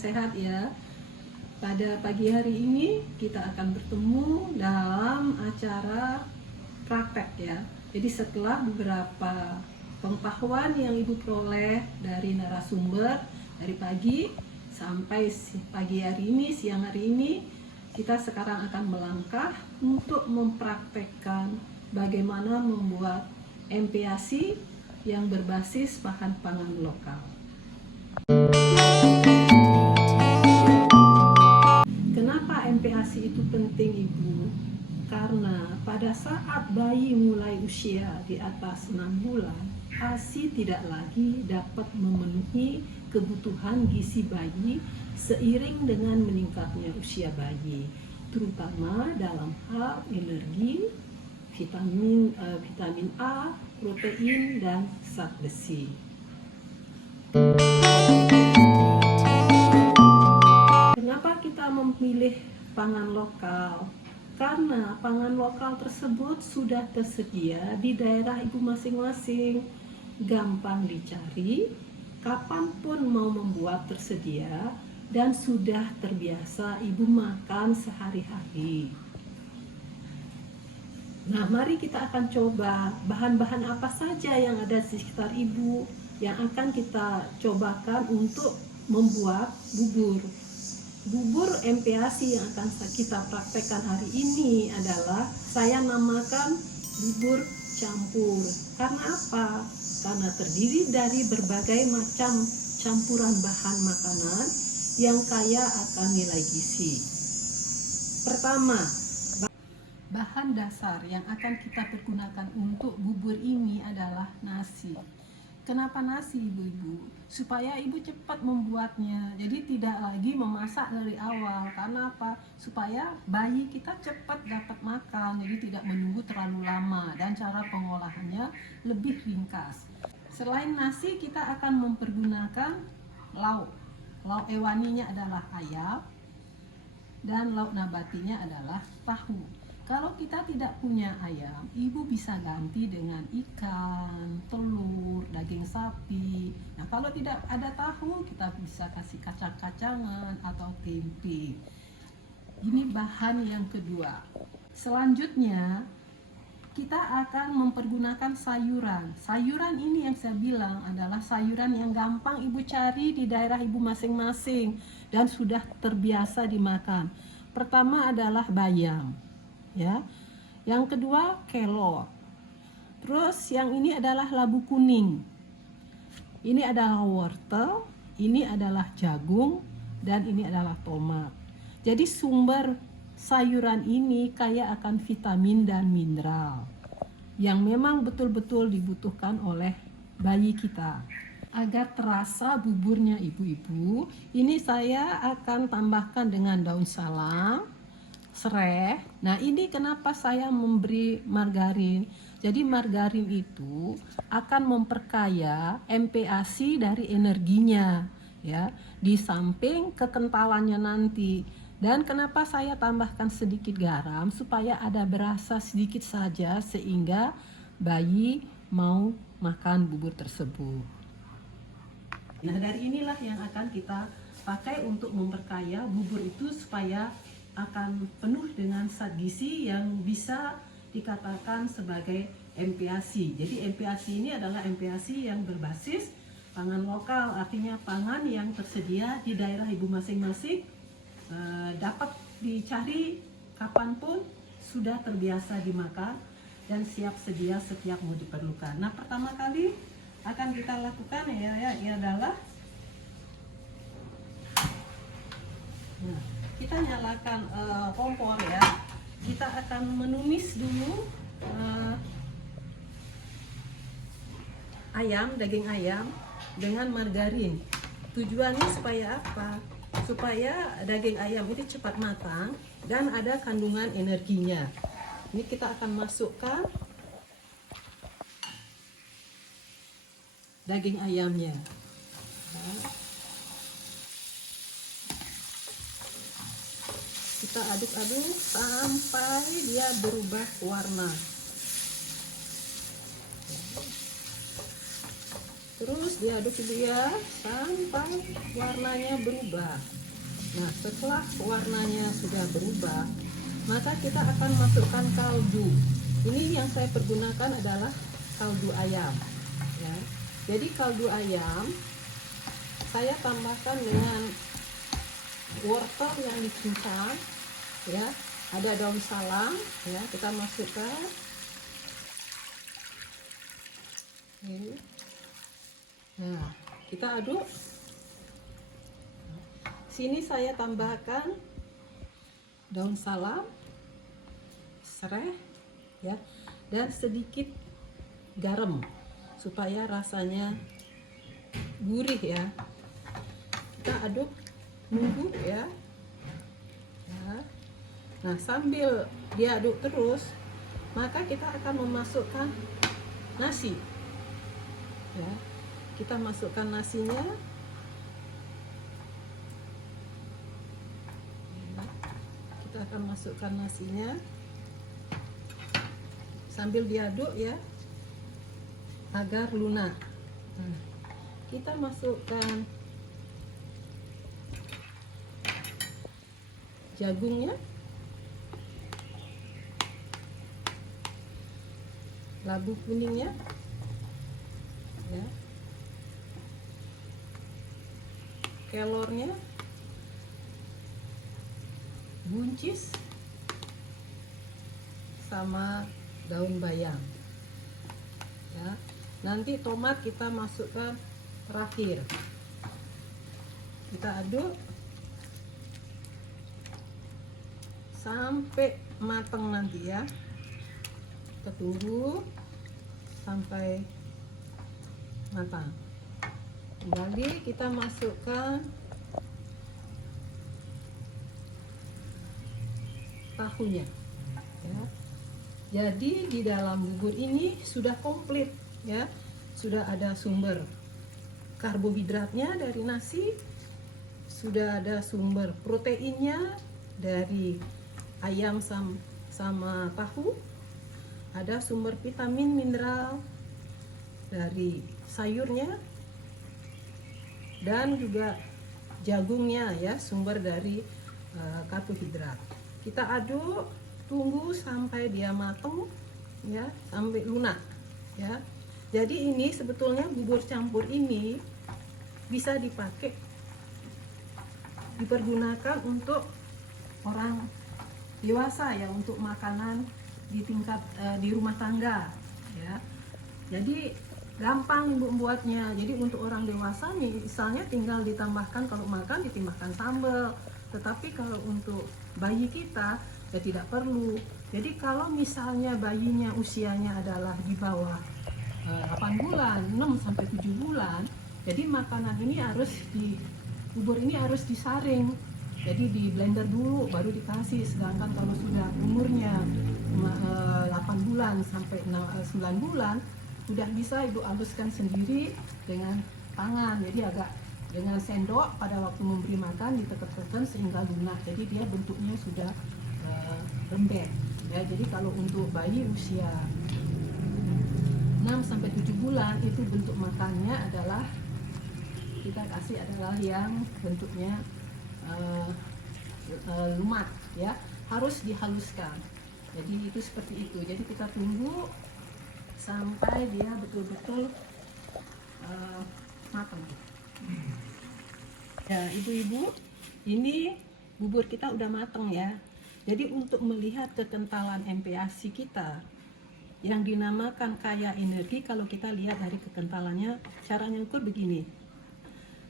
sehat ya. Pada pagi hari ini kita akan bertemu dalam acara praktek ya. Jadi setelah beberapa pengetahuan yang Ibu peroleh dari narasumber dari pagi sampai pagi hari ini, siang hari ini, kita sekarang akan melangkah untuk mempraktekkan bagaimana membuat MPASI yang berbasis bahan pangan lokal. Kenapa MPASI itu penting, Ibu? Karena pada saat bayi mulai usia di atas 6 bulan, ASI tidak lagi dapat memenuhi kebutuhan gizi bayi seiring dengan meningkatnya usia bayi, terutama dalam hal energi, vitamin A, protein, dan zat besi. Kenapa kita memilih pangan lokal? Karena pangan lokal tersebut sudah tersedia di daerah Ibu masing-masing, gampang dicari, kapanpun mau membuat tersedia, dan sudah terbiasa Ibu makan sehari-hari. Nah, mari kita akan coba bahan-bahan apa saja yang ada di sekitar Ibu yang akan kita cobakan untuk membuat bubur. Bubur MPASI yang akan kita praktekkan hari ini adalah saya namakan bubur campur. Karena apa? Karena terdiri dari berbagai macam campuran bahan makanan yang kaya akan nilai gizi. Pertama, bahan dasar yang akan kita pergunakan untuk bubur ini adalah nasi. Kenapa nasi, Ibu-ibu? Supaya Ibu cepat membuatnya. Jadi tidak lagi memasak dari awal. Karena apa? Supaya bayi kita cepat dapat makan. Jadi tidak menunggu terlalu lama dan cara pengolahannya lebih ringkas. Selain nasi, kita akan mempergunakan lauk. Lauk hewaninya adalah ayam dan lauk nabatinya adalah tahu. Kalau kita tidak punya ayam, Ibu bisa ganti dengan ikan, telur, daging sapi. Nah, kalau tidak ada tahu, kita bisa kasih kacang-kacangan atau tempe. Ini bahan yang kedua. Selanjutnya, kita akan mempergunakan sayuran. Sayuran ini yang saya bilang adalah sayuran yang gampang Ibu cari di daerah Ibu masing-masing dan sudah terbiasa dimakan. Pertama adalah bayam. Ya, yang kedua kelor. Terus yang ini adalah labu kuning. Ini adalah wortel, ini adalah jagung, dan ini adalah tomat. Jadi sumber sayuran ini kaya akan vitamin dan mineral yang memang betul-betul dibutuhkan oleh bayi kita. Agar terasa buburnya ibu-ibu, ini saya akan tambahkan dengan daun salam, serai. Nah, ini kenapa saya memberi margarin. Jadi margarin itu akan memperkaya MPASI dari energinya ya, di samping kekentalannya nanti. Dan kenapa saya tambahkan sedikit garam supaya ada berasa sedikit saja sehingga bayi mau makan bubur tersebut. Nah, dari inilah yang akan kita pakai untuk memperkaya bubur itu supaya akan penuh dengan zat gizi yang bisa dikatakan sebagai MPASI. Jadi MPASI ini adalah MPASI yang berbasis pangan lokal, artinya pangan yang tersedia di daerah Ibu masing-masing, dapat dicari kapanpun, sudah terbiasa dimakan dan siap sedia setiap mau diperlukan. Nah, pertama kali akan kita lakukan ya adalah kita nyalakan kompor ya. Kita akan menumis dulu daging ayam dengan margarin. Tujuannya supaya apa? Supaya daging ayam ini cepat matang dan ada kandungan energinya. Ini kita akan masukkan daging ayamnya. Kita aduk-aduk sampai dia berubah warna. Terus diaduk ibu ya sampai warnanya berubah. Nah, setelah warnanya sudah berubah, maka kita akan masukkan kaldu. Ini yang saya pergunakan adalah kaldu ayam ya. Jadi kaldu ayam saya tambahkan dengan wortel yang dicincang ya, ada daun salam ya, kita masukkan ini. Nah, kita aduk. Sini saya tambahkan daun salam, serai ya, dan sedikit garam supaya rasanya gurih ya. Kita aduk, nunggu ya. Nah, sambil diaduk terus, maka kita akan memasukkan nasi ya. Kita masukkan nasinya. Kita akan masukkan nasinya sambil diaduk ya agar lunak. Nah, kita masukkan jagungnya, labu kuningnya ya, kelornya, buncis, sama daun bayam ya. Nanti tomat kita masukkan terakhir. Kita aduk sampai matang nanti ya. Kita tunggu sampai matang. Kembali kita masukkan tahunya ya. Jadi di dalam bubur ini sudah komplit ya, sudah ada sumber karbohidratnya dari nasi, sudah ada sumber proteinnya dari ayam sama tahu, ada sumber vitamin mineral dari sayurnya, dan juga jagungnya ya, sumber dari karbohidrat. Kita aduk, tunggu sampai dia matang ya, sampai lunak ya. Jadi ini sebetulnya bubur campur ini bisa dipakai, dipergunakan untuk orang dewasa ya, untuk makanan di tingkat di rumah tangga ya. Jadi gampang ibu membuatnya. Jadi untuk orang dewasa misalnya tinggal ditambahkan, kalau makan ditambahkan sambal. Tetapi kalau untuk bayi kita ya tidak perlu. Jadi kalau misalnya bayinya usianya adalah di bawah 8 bulan, 6 sampai 7 bulan, jadi makanan ini bubur ini harus disaring. Jadi di blender dulu baru dikasih. Sedangkan kalau sudah umurnya 8 bulan sampai 9 bulan, sudah bisa ibu haluskan sendiri dengan tangan. Jadi agak dengan sendok pada waktu memberi makan ditekan-tekan sehingga lunak. Jadi dia bentuknya sudah lembek ya. Jadi kalau untuk bayi usia 6 sampai 7 bulan itu bentuk makannya adalah kita kasih adalah yang bentuknya lumat ya, harus dihaluskan. Jadi itu seperti itu. Jadi kita tunggu sampai dia betul-betul matang. Ya ibu-ibu, ini bubur kita udah matang ya. Jadi untuk melihat kekentalan MPASI kita yang dinamakan kaya energi, kalau kita lihat dari kekentalannya, caranya ukur begini.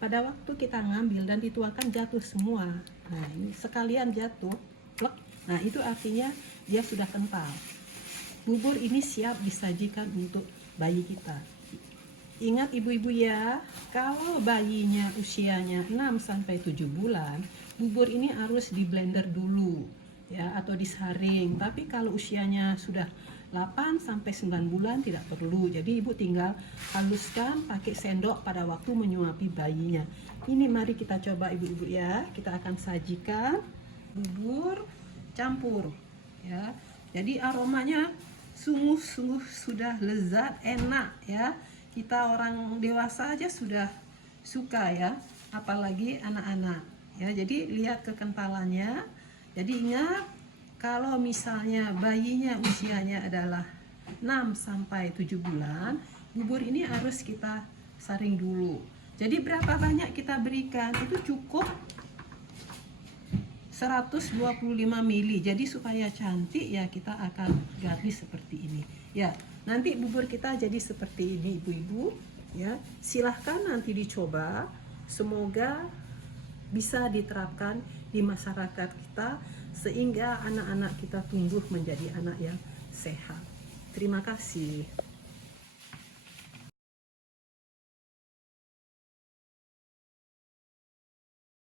Pada waktu kita ngambil dan dituangkan jatuh semua. Nah ini sekalian jatuh, plek. Nah itu artinya dia sudah kental. Bubur ini siap disajikan untuk bayi kita. Ingat ibu-ibu ya, kalau bayinya usianya 6 sampai 7 bulan, bubur ini harus di blender dulu ya, atau disaring. Tapi kalau usianya sudah 8 sampai 9 bulan tidak perlu. Jadi ibu tinggal haluskan pakai sendok pada waktu menyuapi bayinya. Ini mari kita coba ibu-ibu ya. Kita akan sajikan bubur campur ya. Jadi aromanya sungguh-sungguh sudah lezat, enak ya. kita orang dewasa aja sudah suka ya, apalagi anak-anak ya. Jadi lihat kekentalannya. Jadi ingat, kalau misalnya bayinya usianya adalah 6 sampai 7 bulan, bubur ini harus kita saring dulu. Jadi berapa banyak kita berikan itu cukup 125 ml. Jadi supaya cantik ya, kita akan garis seperti ini ya. Nanti bubur kita jadi seperti ini ibu-ibu ya. Silahkan nanti dicoba, semoga bisa diterapkan di masyarakat kita sehingga anak-anak kita tumbuh menjadi anak yang sehat. Terima kasih.